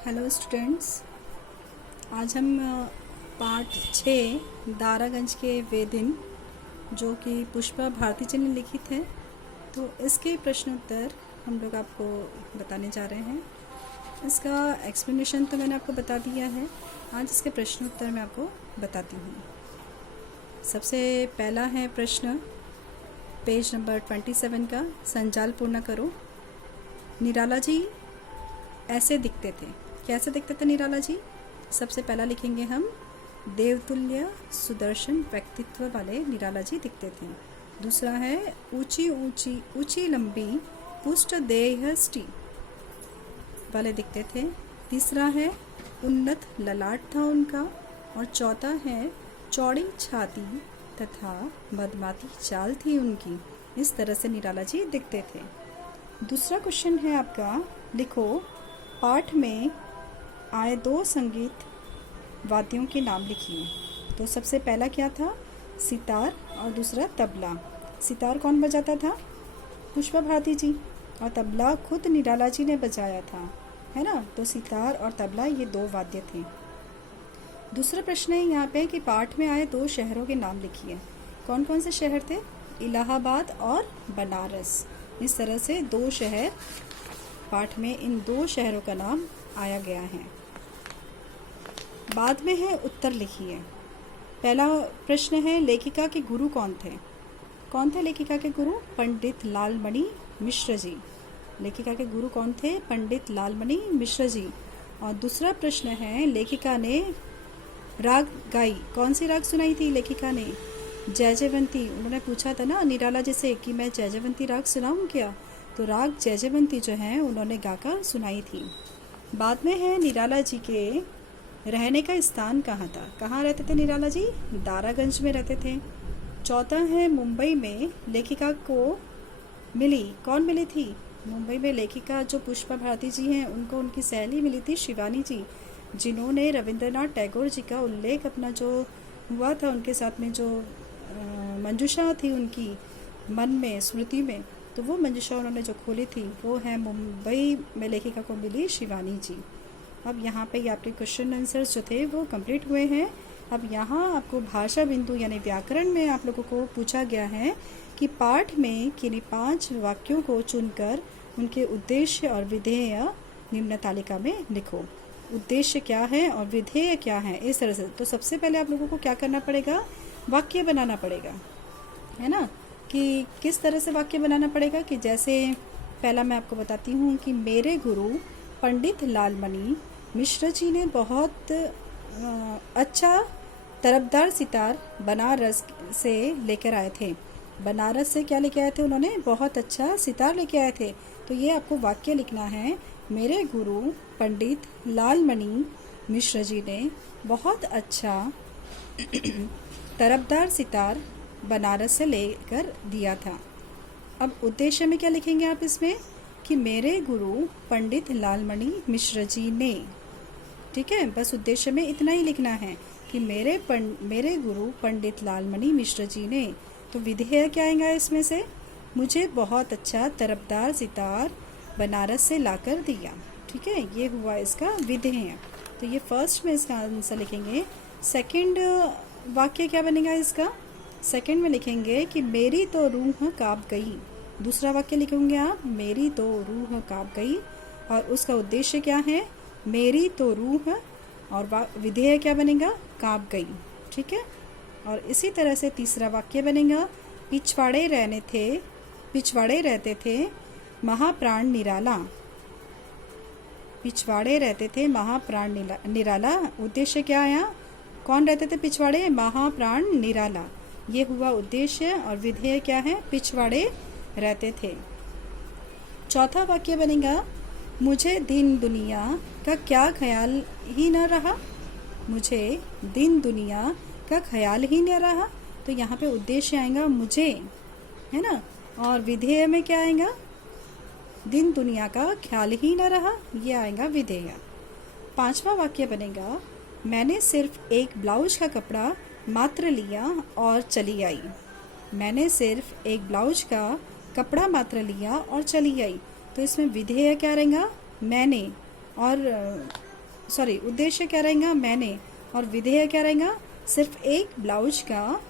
Hello students. आज हम part 6 Daraganj के वेदिन जो कि पुष्पा भारती जी ने लिखित है, तो इसके प्रश्न उत्तर हम लोग आपको बताने जा रहे हैं। इसका एक्सप्लेनेशन तो मैंने आपको बता दिया है, आज इसके प्रश्न उत्तर मैं आपको बताती हूँ। सबसे पहला है प्रश्न पेज नंबर 27 का, संजाल पूर्ण करो। निराला जी ऐसे दिखते थे। कैसे दिखते थे निराला जी? सबसे पहला लिखेंगे हम, देवतुल्य सुदर्शन व्यक्तित्व वाले निराला जी दिखते थे। दूसरा है ऊंची ऊंची ऊंची लंबी पुष्ट देहष्टि वाले दिखते थे। तीसरा है उन्नत ललाट था उनका। और चौथा है चौड़ी छाती तथा मदमाती चाल थी उनकी। इस तरह से निराला जी दिखते थे। दूसरा क्वेश्चन है आपका, लिखो पाठ में आए दो संगीत वाद्यों के नाम लिखिए। तो सबसे पहला क्या था? सितार और दूसरा तबला। सितार कौन बजाता था? पुष्पा भारती जी। और तबला खुद निराला जी ने बजाया था, है ना। तो सितार और तबला ये दो वाद्य थे। दूसरा प्रश्न है यहाँ पे कि पाठ में आए दो शहरों के नाम लिखिए। कौन कौन से शहर थे? इलाहाबाद और बनारस। इस तरह से दो शहर पाठ में, इन दो शहरों का नाम आया गया है। बाद में है उत्तर लिखिए। पहला प्रश्न है, लेखिका के गुरु कौन थे? कौन थे लेखिका के गुरु? पंडित लालमणि मिश्र जी। लेखिका के गुरु कौन थे? पंडित लालमणि मिश्र जी। और दूसरा प्रश्न है, लेखिका ने राग गाई, कौन सी राग सुनाई थी लेखिका ने? जयजयवंती। उन्होंने पूछा था ना निराला जी से कि मैं जयजयवंती राग सुनाऊं क्या? तो राग जयजयवंती जो है उन्होंने गाकर सुनाई थी। बाद में है निराला जी के रहने का स्थान कहाँ था? कहाँ रहते थे निराला जी? दारागंज में रहते थे। चौथा है मुंबई में लेखिका को मिली, कौन मिली थी? मुंबई में लेखिका जो पुष्पा भारती जी हैं उनको उनकी सहेली मिली थी, शिवानी जी, जिन्होंने रविंद्रनाथ टैगोर जी का उल्लेख अपना जो हुआ था उनके साथ में, जो मंजूषा थी उनकी मन में, स्मृति में, तो वो मंजूषा उन्होंने जो खोली थी वो है मुंबई में लेखिका को मिली शिवानी जी। अब यहाँ पे आपके क्वेश्चन आंसर्स जो थे वो कंप्लीट हुए हैं। अब यहाँ आपको भाषा बिंदु यानी व्याकरण में आप लोगों को पूछा गया है कि पाठ में किन्हीं 5 वाक्यों को चुनकर उनके उद्देश्य और विधेय निम्न तालिका में लिखो। उद्देश्य क्या है और विधेय क्या है, इस तरह से। तो सबसे पहले आप लोगों को क्या करना पड़ेगा? वाक्य बनाना पड़ेगा, है ना। कि किस तरह से वाक्य बनाना पड़ेगा? कि जैसे पहला मैं आपको बताती हूँ कि मेरे गुरु पंडित लालमणि मिश्र जी ने बहुत अच्छा तरफदार सितार बनारस से लेकर आए थे। बनारस से क्या लेके आए थे उन्होंने? बहुत अच्छा सितार लेके आए थे। तो ये आपको वाक्य लिखना है, मेरे गुरु पंडित लालमणि मिश्र जी ने बहुत अच्छा तरफदार सितार बनारस से लेकर दिया था। अब उद्देश्य में क्या लिखेंगे आप इसमें? कि मेरे गुरु पंडित लालमणि मिश्र जी ने, ठीक है। बस उद्देश्य में इतना ही लिखना है कि मेरे गुरु पंडित लालमणि मिश्र जी ने। तो विधेय क्या आएगा इसमें से? मुझे बहुत अच्छा तरफदार सितार बनारस से लाकर दिया, ठीक है। ये हुआ इसका विधेय। तो ये फर्स्ट में इसका आंसर लिखेंगे। सेकंड वाक्य क्या बनेगा इसका? सेकंड में लिखेंगे कि मेरी तो रूह कांप गई। दूसरा वाक्य लिखेंगे आप, मेरी तो रूह कांप गई। और उसका उद्देश्य क्या है? मेरी तो रूह, और विधेय क्या बनेगा? कांप गई, ठीक है। और इसी तरह से तीसरा वाक्य बनेगा, पिछवाड़े रहते थे महाप्राण निराला। पिछवाड़े रहते थे महाप्राण निराला। उद्देश्य क्या आया? कौन रहते थे पिछवाड़े? महाप्राण निराला। ये हुआ उद्देश्य। और विधेय क्या है? पिछवाड़े रहते थे। चौथा वाक्य बनेगा, मुझे दिन दुनिया का क्या ख्याल ही न रहा। मुझे दिन दुनिया का ख्याल ही न रहा। तो यहाँ पे उद्देश्य आएगा मुझे, है ना। और विधेय में क्या आएगा? दिन दुनिया का ख्याल ही न रहा, ये आएगा विधेय। पांचवा वाक्य बनेगा, मैंने सिर्फ एक ब्लाउज का कपड़ा मात्र लिया और चली आई। मैंने सिर्फ एक ब्लाउज का कपड़ा मात्र लिया और चली आई। तो इसमें विधेय क्या रहेगा? मैंने, और सॉरी उद्देश्य क्या रहेगा मैंने, और विधेय क्या रहेगा सिर्फ एक ब्लाउज का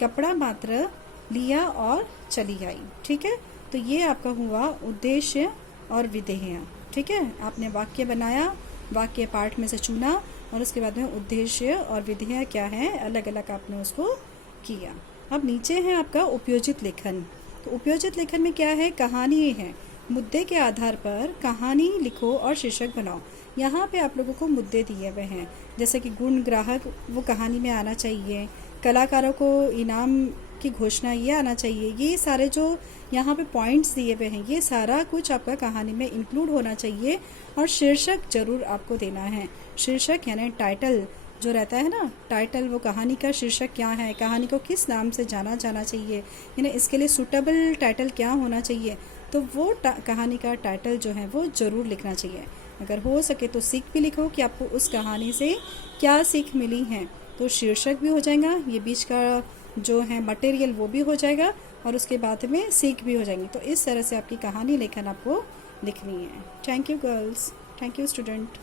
कपड़ा मात्र लिया और चली आई। ठीक है, तो ये आपका हुआ उद्देश्य और विधेय। ठीक है, आपने वाक्य बनाया, वाक्य पार्ट में से चुना और उसके बाद में उद्देश्य और विधेय क्या है अलग अलग आपने उसको किया। अब नीचे है आपका उपयोजित लेखन। तो उपयोजित लेखन में क्या है, कहानी है, मुद्दे के आधार पर कहानी लिखो और शीर्षक बनाओ। यहाँ पे आप लोगों को मुद्दे दिए हुए हैं, जैसे कि गुण ग्राहक वो कहानी में आना चाहिए, कलाकारों को इनाम की घोषणा ये आना चाहिए, ये सारे जो यहाँ पे पॉइंट्स दिए हुए हैं ये सारा कुछ आपका कहानी में इंक्लूड होना चाहिए। और शीर्षक जरूर आपको देना है। शीर्षक यानी टाइटल जो रहता है ना, टाइटल वो कहानी का शीर्षक क्या है, कहानी को किस नाम से जाना जाना चाहिए, यानी इसके लिए सूटेबल टाइटल क्या होना चाहिए, तो वो कहानी का टाइटल जो है वो ज़रूर लिखना चाहिए। अगर हो सके तो सीख भी लिखो कि आपको उस कहानी से क्या सीख मिली है, तो शीर्षक भी हो जाएगा, ये बीच का जो है मटेरियल वो भी हो जाएगा और उसके बाद में सीख भी हो जाएंगी। तो इस तरह से आपकी कहानी लेखन आपको लिखनी है। Thank you girls, thank you student.